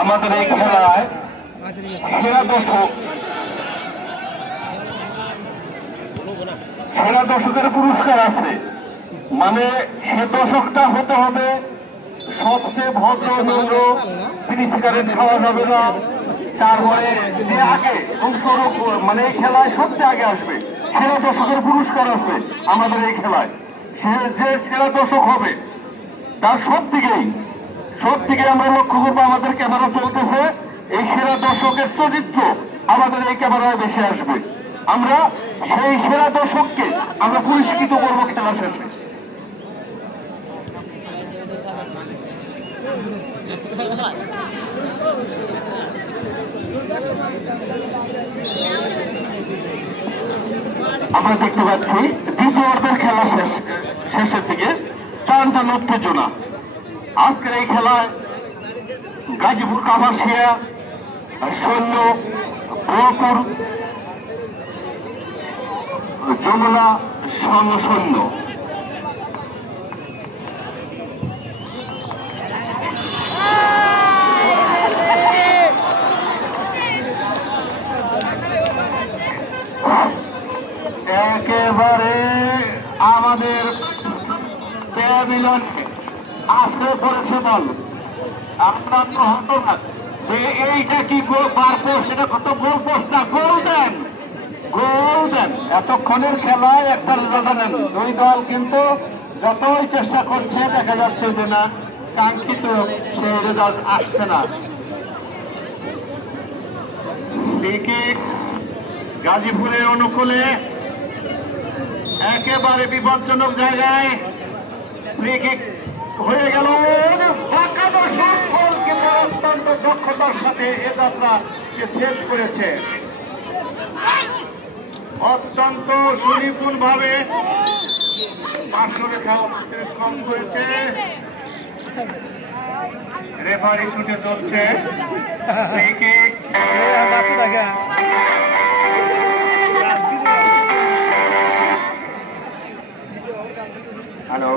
আমাদের এই খেলায় সেরা দর্শক। সেরা দর্শকের পুরস্কার আছে। মানে সে দর্শকটা হতে হবে সবচেয়ে ভদ্র নম্র তিনি খাওয়া যাবে না। তারপরে যে আগে মানে এই খেলায় সবচেয়ে আগে আসবে। সেরা দর্শকের পুরস্কার আছে আমাদের এই খেলায়। সে যে সেরা দর্শক হবে, তার সব দিকেই সব দিকে আমরা লক্ষ্য করব আমাদের ক্যামেরা চলতেছে। এই সেরা দর্শকের চরিত্র আমাদের এই ক্যামেরায় বেশি আসবে। আমরা সেই সেরা দর্শককে আমরা পুরস্কৃত করব খেলা শেষে। আমরা দেখতে পাচ্ছি দ্বিতীয় অর্ধের খেলা শেষ। শেষের দিকে টানটান উত্তেজনা আজকের এই খেলায় গাজীপুর কামারশিয়া সৈন্য ব্রহ্মপুর যমুনা সৈন্য সৈন্য। একেবারে আমাদের মিলন আশ্রয় পড়েছে বল। তো হতো না। যে এইটা কি গোল? পার এটা কত গোল পোস্ট? না, গোল দেন। গোল দেন। এতক্ষণের খেলায় একটা রেজাল্ট নেন দুই দল কিন্তু যতই চেষ্টা করছে, দেখা যাচ্ছে যে না, কাঙ্ক্ষিত সেই রেজাল্ট আসছে না। গাজীপুরের অনুকূলে একেবারে বিপজ্জনক জায়গায় উইকেট হয়ে গেল অত্যন্ত দক্ষতার সাথে এ যাত্রা সে শেষ করেছে। অত্যন্ত সুনিপুণ ভাবে করেছে। রেফারি ছুটে চলছে। হ্যালো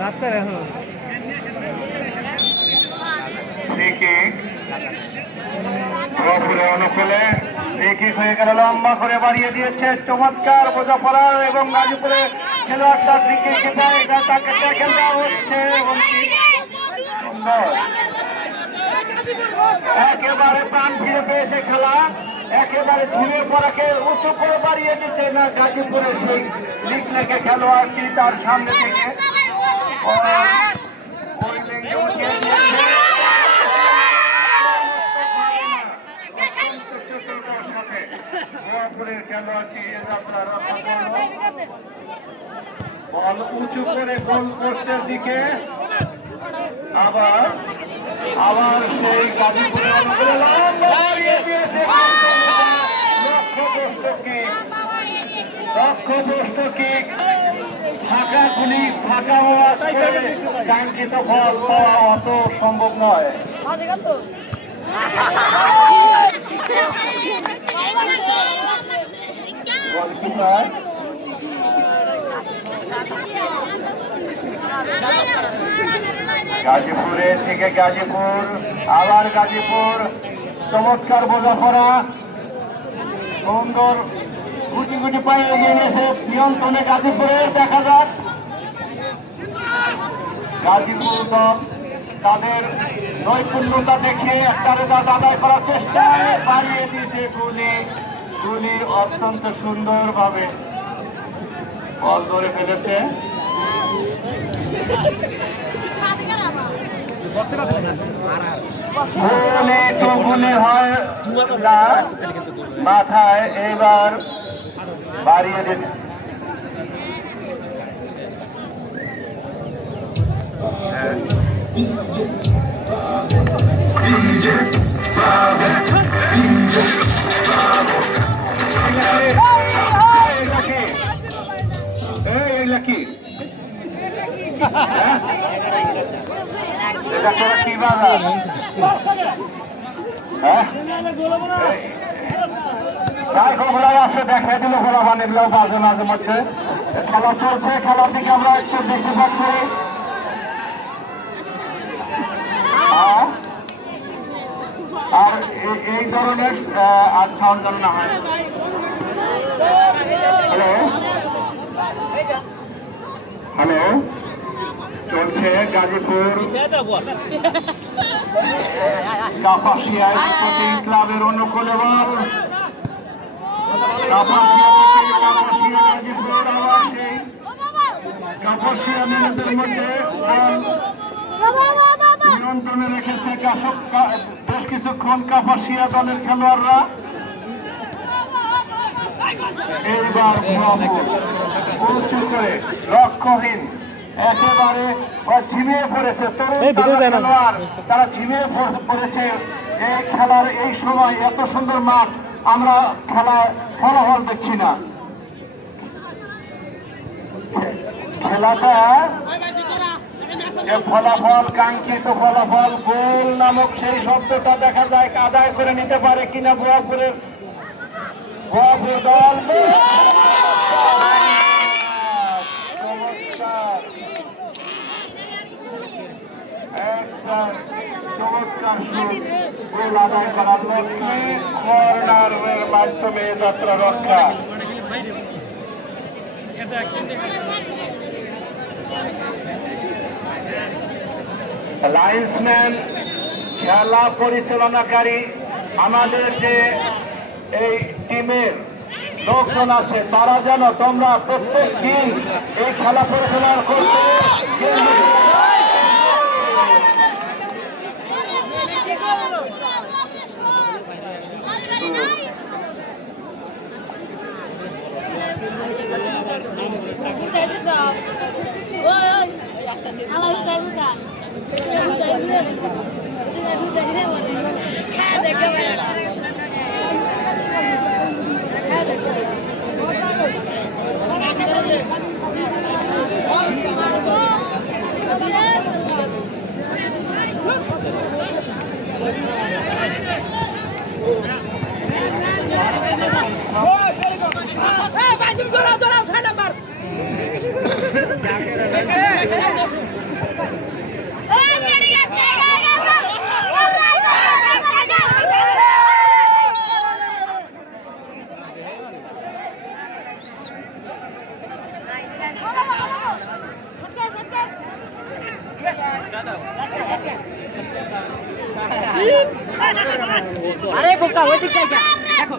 রাতটা এখন। হয়ে গেল, লম্বা করে বাড়িয়ে দিয়েছে চমৎকার বোঝাপড়া এবং গাজীপুরে খেলোয়াড়টার দিকে যেটা এটা হচ্ছে একেবারে প্রাণ ফিরে পেয়েছে খেলা। একেবারে ঝিমে পড়াকে উঁচু করে বাড়িয়ে দিচ্ছে না গাজীপুরের সেই লেগে খেলোয়াড়টি তার সামনে থেকে। বল উঁচু করে গোল পোস্টের দিকে। আবার আবার সেই গাজীপুরের কিক ফাঁকা অত সম্ভব নয়। থেকে গাজীপুর আবার গাজীপুর। চমৎকার বোঝাপড়া। সুন্দর গুটি গুটি পায়ে এগিয়ে এসে নিয়ন্ত্রণে গাজীপুরে দেখা যাক। গাজীপুর দল তাদের নৈপুণ্যতা দেখে একটা রেজাল্ট আদায় করার চেষ্টায় বাড়িয়ে দিয়েছে গুলি গুলি অত্যন্ত সুন্দরভাবে বল ধরে ফেলেছে। হয়। মাথায় এইবার বাড়িয়ে দিয়েছে এইগুলা কি হ্যাঁ? এটা তোরা কি বাজার আছে দেখা দিল গোলাবান এগুলো মাঝে মাঝে মধ্যে খেলা চলছে খেলার দিকে আমরা একটু দৃষ্টিপাত করি আর এই ধরনের আর ছাড় না হয়। গাজীপুর কাপাসিয়া স্পোর্টিং ক্লাবের অনুকূলে বল কাপাসিয়া মিনিটের মধ্যে নিয়ন্ত্রণে রেখেছে বেশ কিছুক্ষণ কাপাসিয়া দলের খেলোয়াড়রা এইবার উঁচু করে লক্ষ্যহীন একেবারে ঝিমিয়ে পড়েছে। তরুণ তারা ঝিমিয়ে পড়েছে। এই খেলার এই সময় এত সুন্দর মাঠ আমরা খেলায় ফলাফল দেখছি না। খেলাটা যে ফলাফল কাঙ্ক্ষিত ফলাফল গোল নামক সেই শব্দটা দেখা যায় আদায় করে নিতে পারে কিনা বোয়াপুরের বোয়াপুর দল চমৎকার একদম চমৎকার শুট। গোল আদায় করার লক্ষ্যে কর্নারের মাধ্যমে যাত্রা রক্ষা। লাইন্সম্যান, খেলা পরিচালনাকারী আমাদের যে এই টিমের লোকজন আছে, তারা যেন তোমরা প্রত্যেক দিন এই খেলা পরিচালনা করতে খায় দেখে আরে বোকা ওই দিকে যা দেখো।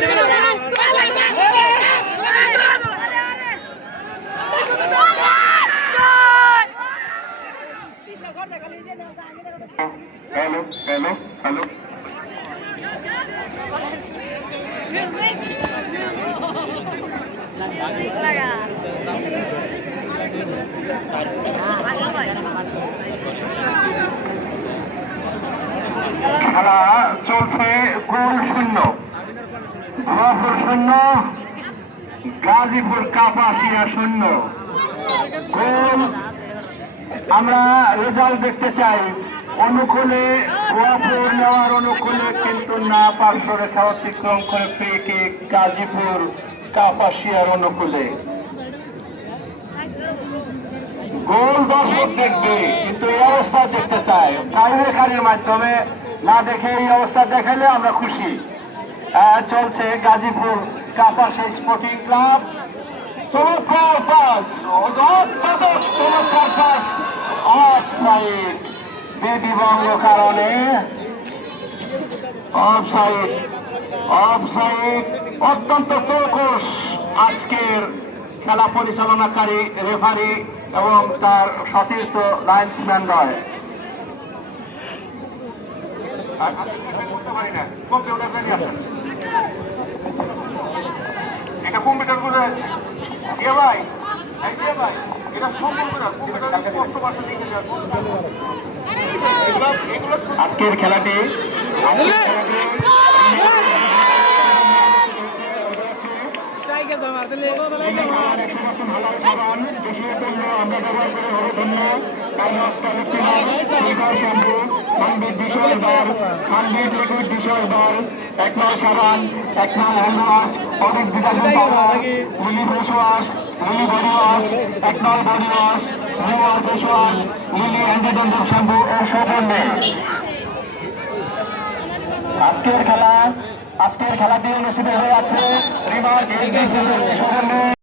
হ্যালো খেলা চলছে, গোল শূন্য। ভরপুর শূন্য, গাজীপুর কাপাসিয়া শূন্য। গোল, আমরা রেজাল্ট দেখতে চাই। অনুকূলে গোয়াপুর নেওয়ার অনুকূলে কিন্তু না পাঁচশো রেখা অতিক্রম করে পেকে গাজীপুর কাপাসিয়ার অনুকূলে। গোল দর্শক দেখবে, কিন্তু এই অবস্থা দেখতে চাই টাইব্রেকারের মাধ্যমে না দেখে এই অবস্থা দেখালে আমরা খুশি। চলছে গাজীপুর কাপাসে স্পোর্টিং ক্লাব অফ সাইড কারণে অফ সাইড অফ সাইড অত্যন্ত আজকের খেলা পরিচালনাকারী রেফারি এবং তার সতীর্থ লাইন্সম্যান রয়। এটা কম্পিউটার করে দিয়ে ভাই এই দিয়ে এটা সম্পূর্ণ কম্পিউটার স্পষ্ট ভাষা লিখে দেওয়া আজকের খেলাটি আজকের খেলাটি আমরা ব্যবহার করে হলো ধন্য। দল দল এক নয় সাবান এক নয় হ্যান্ড অনেক পাউডার মিলি ওয়াশ মিলি ওয়াশ এক নয় ওয়াশ রিওয়ার মিলি অ্যান্টিডেন্টাল শ্যাম্পু ও সৌজন্যে। আজকের খেলা আজকের খেলাটি অনুষ্ঠিত হয়ে আছে? রিমার্ক